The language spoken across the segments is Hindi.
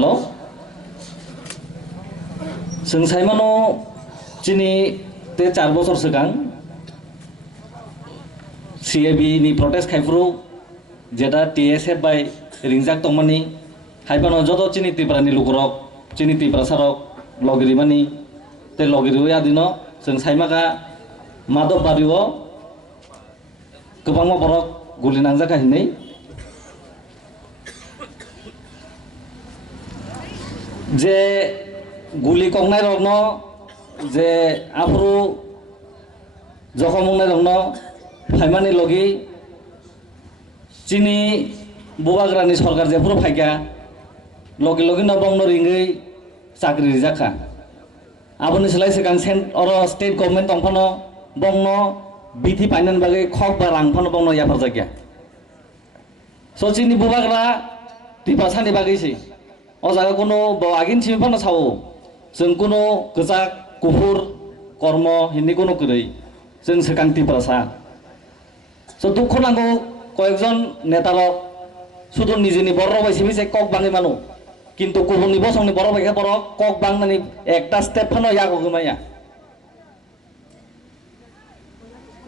हेलो जों साइमानो चिनी ते 4 बोसोर सिगां CAB नि प्रोटेस्ट खायफ्रु जेदा TSF बाय रिंजाक तंमानि हाइबानो जतो चिनी तिब्रानि लुगरक चिनी तिब्रा सारक लगिरि मानि ते लगिरि यादिनो जों साइमागा मादब बारियो गोबां बरक गुलि नांजाका हिनै जे गुली कंनाय रगनो जे आफ्रु जखम मंनाय रगनो फाइमानि लगी चिनी बुबाग्रानि सरकार जेफ्रु फाइगा लगी लगी न बंनो रिंगै चाकरि रिजाखा आबोनि सोलाय सिगां सेन्ट अर स्टेट गभर्नमेंट तंफानो बंनो बिथि फाइनान बागै खक बा रांफानो बंनो याफार जागिया सो चिनी बुबाग्रा तिपासानि बागैसै ओ जागा कोनो आगिन सिमिफानो सावो जों कोनो गोजा गुफुर कर्म हिन्दी कोनो गरै जों सिगां तिपासा सो दुख नांगौ कयेकजन नेतारक शुधु निजेनि बर बायसि बिसे कक बाङै मानो किन्तु गुबुननि बसंनि बर बायखा बर कक बांनानि एकटा स्टेप फानो यागो गमाया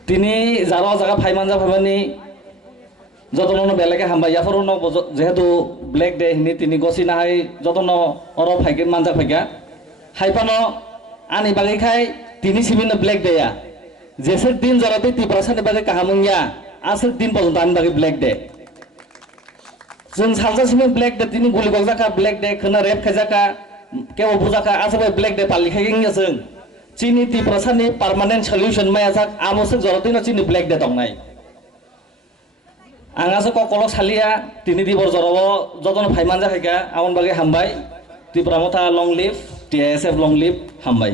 तिनी जारा जागा फाइमान जा फाइमानि जतनो बेलेगे हामबाय याफोरनो जेहेतु ब्लैक डे हिनि तिनी गसि नाहाय जतनो अर फाइगेन मानजा फाइगा हाइपानो आनि बागैखाय तिनी सिबिनो ब्लैक डे या जेसे दिन जराते तिब्रासानि बागै काहामुंया आसे दिन पर्यन्त आनि बागै ब्लैक डे जों सानजासिम ब्लैक डे तिनी गुलि गजाका ब्लैक डे खोना रेप खाजाका केव बुजाका आसे ब्लैक डे पालिखायगिं जों चिनी तिब्रासानि पार्मानेंट सल्यूशन माया जाक आमोसो जरातेनो चिनी ब्लैक डे दंनाय आंगासो ककलक सालिया तिनी दिबर जरावो जतनो फाइमान जाखायगा आवन बागै हामबाय तिब्रा मथा lung live TSF lung live हामबाय।